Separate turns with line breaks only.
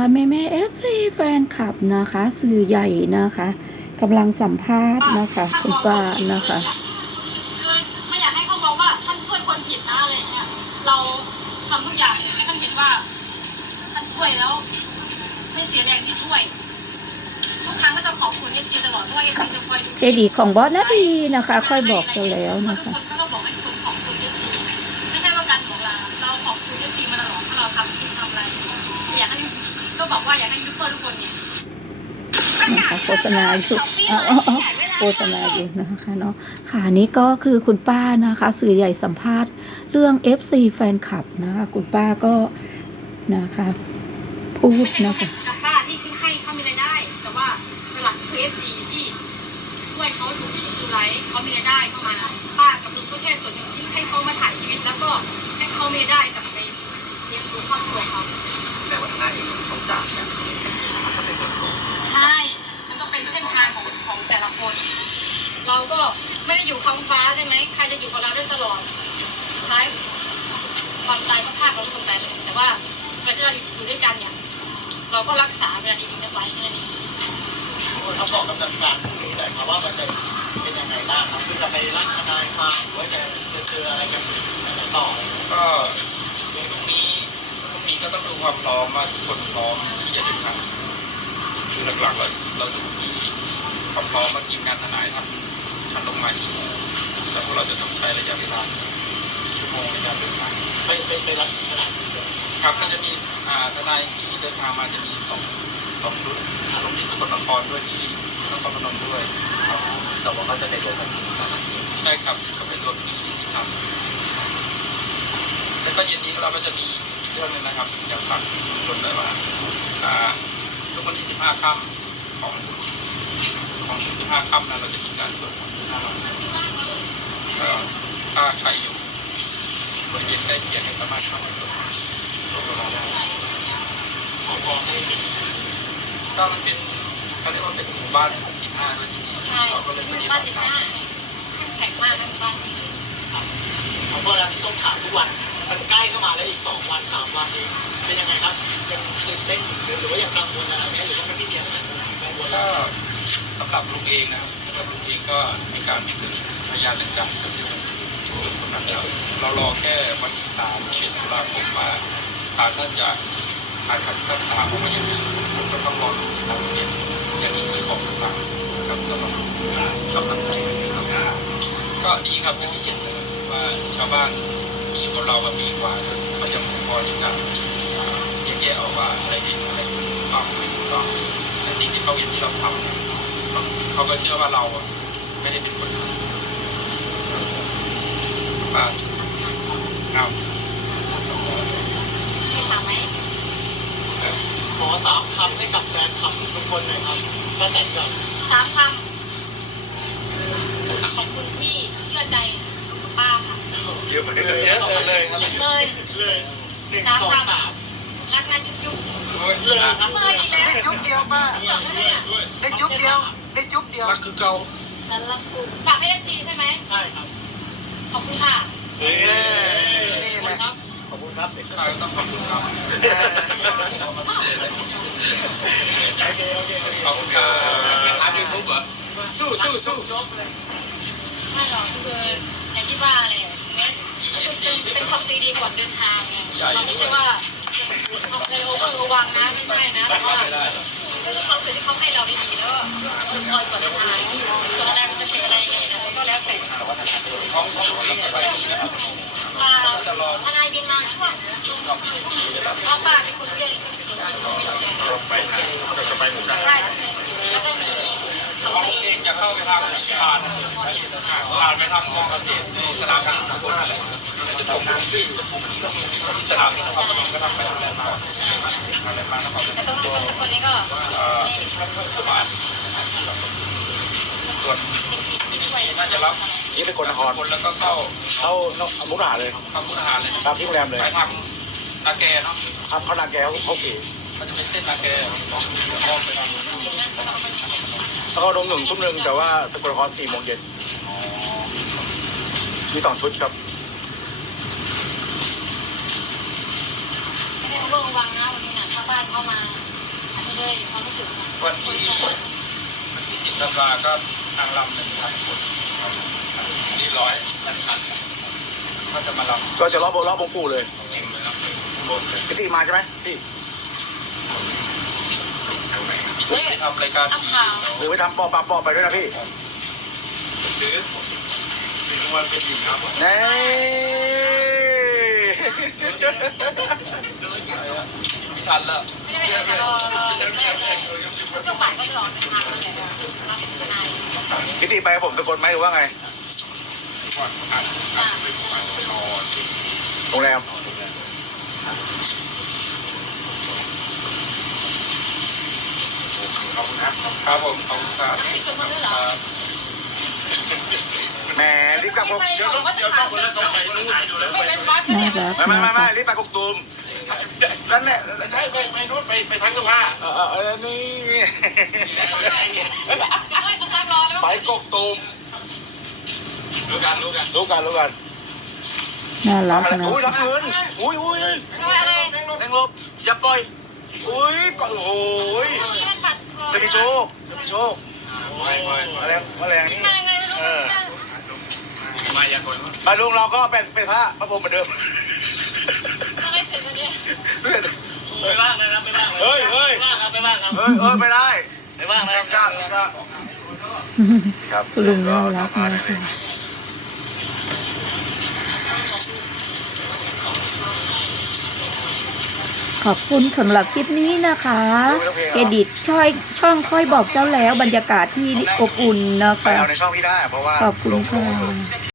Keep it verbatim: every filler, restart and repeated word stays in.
แม่แม่เอฟซีแฟนคลับนะคะ สื่อใหญ่นะคะกำลังสัมภาษณ์นะคะคุณป้านะคะ
คือไม่อยากให้เขามองว่าท่านช่วยคนผิดนะอะไรเงี้ยเราทำทุกอย่างให้ท่านเห็นว่าท่านช่วยแล้วไม่เสียแรงที่ช่วยทุกครั้งก็จะขอบคุณเอฟซีตลอดเพราะว่าเอฟซีจะคอยดู
เครดิตของบอสนาทีนะคะค่อยบอกกันแล้วนะคะ
ทุกคนก็บอกให้คุณขอบคุณเอฟซีไม่ใช่ว่าการของเราเราขอบคุณเอฟซีมาตลอดถ้าเราทำคลิปทำอะไรอยากให้ก็บอกว่าอยากให้ยูทูบเบอร์ทุกคนเนี่ย
นะคะโฆษณาอยู่โฆษณาอยู่นะคะเนาะค่ะนี้ก็คือคุณป้านะคะสื่อใหญ่สัมภาษณ์เรื่อง เอฟ ซี แฟนคลับนะคะคุณป้าก็นะคะพูดนะคะ
กับป้าที่คือให้เขามีรายได้แต่ว่าหลักคือ เอฟ ซี ที่ช่วยเขาดูคลิปดูไลฟ์เขามีรายได้เข้ามาป้ากับลุงก็แค่ส่วนหนึ่งที่ให้เขามาถ่ายชีวิตแล้วก็ให้เขามีรายได้กลับไปเลี้ยงดูครอบครัวเขา
แต่วันนั้นเองต้องจากเนี่ยมันก็เป็นผลกระทบ
ใช่ มันต้องเป็นเส้นทางของของแต่ละคน เราก็ไม่ได้อยู่คำฟ้าใช่ไหมใครจะอยู่กับเราได้ตลอดท้ายความตายก็พาเราทุกคนไปเลยแต่ว่าเวลาที่เราอยู่ด้วยกันเนี่ยเราก็รักษาเวลาดีๆไว้แค่นี้
เขาบอกกับแฟนๆพวกนี้หน่อยครับว่ามันจะเป็นยังไงบ้างครับคือจะไปรักทนายความหรือว่าจะจะเจออะไรกันอะไรต่อ
ก็ตรงนี้ตรงนี้ก็ต้องดูความพร้อมว่าทุกคนพร้อมที่จะเดินทางคือหลักๆเราเราดูที่ความพร้อมว่าทีมงานทนายทำทันลงมาที่แล้วพวกเราจะต้องใช้ระยะเวลาชั่วโมงในการเดินทาง
ไปไปไปรับทนาย
ครับก็จะมีทนายที่เดินทางมาจะมีสองสองชุดลงที่สกลนครด้วยที่นครพนมด้วยครับ
แต่ว่าเขาจะไปรวมกันที่ทนาย
ใช่ครับก็ไปรวมที่ที่ทำแล้วก็เย็นนี้เราก็จะมีอีกเรื่องนึงนะครับอยากฝากทุกคนเลยว่าทุกวันที่สิบห้าค่ำของของสิบห้าค่ำนั้นเราจะมีการสวดมนต์ห้าวันก็ถ้าใครอยู่บริเวณใกล้เคียงให้สามารถเข้ามาสวดมนต์ร่วมกับเราได้
ขอพรให้เป็น
ก็มันเป็นเขาเรียกว่าเป็นหมู่บ้านสิบห้าด้วยที่นี่เราก็เลย
ไม่ได้บ้านสิบห้าแข็งมากนะบ้านนี้
ผมก็แล้วที่ต้องถามทุกวันมันใกล้เข้ามาแล้วอีกสองวันสามวันเองเป็นยังไงครับยังตื่นเต้นหรือว่ายังกังวลอะไรไหมหรือว่ามันไม่มีอะไรกังวล
ก็สำหรับลุงเองนะครับสำหรับลุงเองก็มีการสืบพยานต่างๆกับเรื่องสิ่งส่วนคนนั้นแล้วเรารอแค่วันที่สามเดือนตุลาคมว่าศาลท่านจะอ่านคำพิพากษาออกมาอย่างไรผมก็ต้องรอดูที่ศาลเย็นอย่างที่เคยบอกทุกครั้งครับสำหรับกำลังใจนะครับก็ดีครับอย่างที่เห็นเลยว่าชาวบ้านที่คนเรามาปีกว่าก็ยังพอที่จะแยกแยะออกว่าอะไรผิดอะไรถูกต้องไม่ถูกต้องในสิ่งที่เขาเห็นที่เราทำเขาก็เชื่อว่าเราไม่ได้เป็นคนทำว่าเอา
ไม่ทำไหม
ขอสามคำให้กับแฟนคลับทุกคนหน่อยครับก็แต่งก่อน
สามคำขอบคุณที่เชื่อใจป้าค่ะ
เยอะไปเลยเยอะ
เลยครับ
เลย
เลยหนึ่งสองสาม
รักนะจุ๊บจุ๊บ
เลยครับ
เลยอีกแล้ว
ได้จุ๊บเดียวป้าได้จุ๊บเดียวได้จุ๊บเดียว
รักคือเก่า
แต่รักกูฝากให้เอฟซีใช่ไหม
ใช่ครับ
ขอบคุณค่ะ
เออนี่แหละครับขอบคุณครับเด็ก
ชายต้องขอบคุณครับ
โอเคโอเค
ขอบคุณครับอาร์ตยูทูบเหรอสู้สู้สู้
จบเลย
ไม่หรอกคืออย่างที่ว่าเลยเน็ตเป็นเป็นความตีดีก่อนเดินทางไงเราไม่ใช่ว่าเอาเลยโอเวอร์ระวังนะไม่ใช่นะแต่ว่าก็คือความรู้สึกที่เขาให้เราได้ดีแล้วก็คอยก่อนเดินทางส่วนอะไรมันจะเป็นอะไรยังไงนะก็แล้วแต่
ห้องห้องนี้สบายดีนะครับ
ทนายบินมาช่วงเพราะป้าเป็นคนเรื่อง
ไปทางจะไปหมู่บ้าน
ใช่แล้วก็มี
เขาเองจะเข้าไปทางผ่านผ่านไปทางมองเกษตรสนามบินสกลนั่นแหละจะตรงที่ที่สนามบินนครพนมก็ทำไปทางแลนด์มาร์คทางแลนด์มาร์คนครพนม
แต่ตรงนี้คนนี้ก็
สบายส่วนน่าจะรับ
ยี่เป็นคนนคร
คนแล้วก็เข้า
เข้ามุกดาหารเลย
เข้ามุกดาหารเลย
ครับที่โรงแรมเลย
ไปทางนาแกเนาะ
ครับเขานาแกเขาเขาเก๋
มันจะเป็นเส้นนาแกอ้อมไปทาง
แล้วก็นมหนึ่งทุ่มหนึ่งแต่ว่าสกลนครสี่โมงเย็นมีสองชุดครับ
ไม่ได้เพิ่งวางนะวันนี้นะถ้าบ้านเข้ามา
วันที่วันที่สิบธันวาก็นางรำหนึ่งพันคนนี่ร้อยพันพันก็จะมาลำ
ก็จะรอบรอบองค์ปู่เลย
เองเลยครับบนเลย
พี่ติมาใช่ไหมพี่
ไปทำรายการ
ทำข่าว
หรือไปทำปอปลาปอไปด้วยนะพี่
ซื้อซื้อรางวัลเป็นหญิงครับ
เน่
ไม่ทันแล้ว
ไม่ได้ไปไหนแต่รอรอแรกเลยช่วงบ่ายก็จะออกเดินทางเลยนะรับทนาย
พี่ติไปกับผมสกลไหมหรือว่าไง
ก่อนอ่านอ่านไปก่อนนอนที่
โรงแรม
ขอบคุณครับครับผมขอบคุณครับ
มีส่วนคนด้วยเหรอ
แหมรีบกลับกก
เดี๋ยวต้องเดี๋ยวต้องคนละสองไปนู่นไม่เป็นวัดก็
น่า
เนี่ย
รัก
ไม่ไม่
นะ
ไม่
คะ
รีบไปกกตูมนั่นแหละ
ได้ไปไปนู้นไปไปทั้งกับว่า
เออเออเออนี่
เดี๋ยวให้ตัวซักรอแล้ว
ไปกกตูม
รู้กันรู้กัน
รู้กันรู้กัน
น่ารักนะ
อุ้ยรับเงินอุ้ยอุ้ย
ทำไมอะไร
แดงลบอย่าปล่อยอุ้ยปล่อยโอ้ย
นี่มันบัตร
จะมีโชคจะมีโชค
ไปไป
แมลงแมลงนี่
มายังไงไม่รู้
เออ
มายากล
ไปลุงเราก็เป็นเป็นพระพระพรหมเหมือนเดิม
อะไรเสร็จแล้วเนี่ย
ไม่ว่างนะครับไม่ว่าง
เฮ้ยเฮ้ย
ไม่ว่างครับไม่ว่างครับเออเออไม่ได้ไม่ว่างนะครับกล้ากล้าครับ
คุณลุงน่ารักมากค่ะขอบคุณสำหรับคลิปนี้นะคะเครดิตช่อยช่องค่อยบอกเจ้าแล้วบรรยากาศที่อบอุ่นนะ
ไป
คะ
เอาในช่องพี่ได้เพราะว่า
ขอบคุณ
ลง
ค่ะ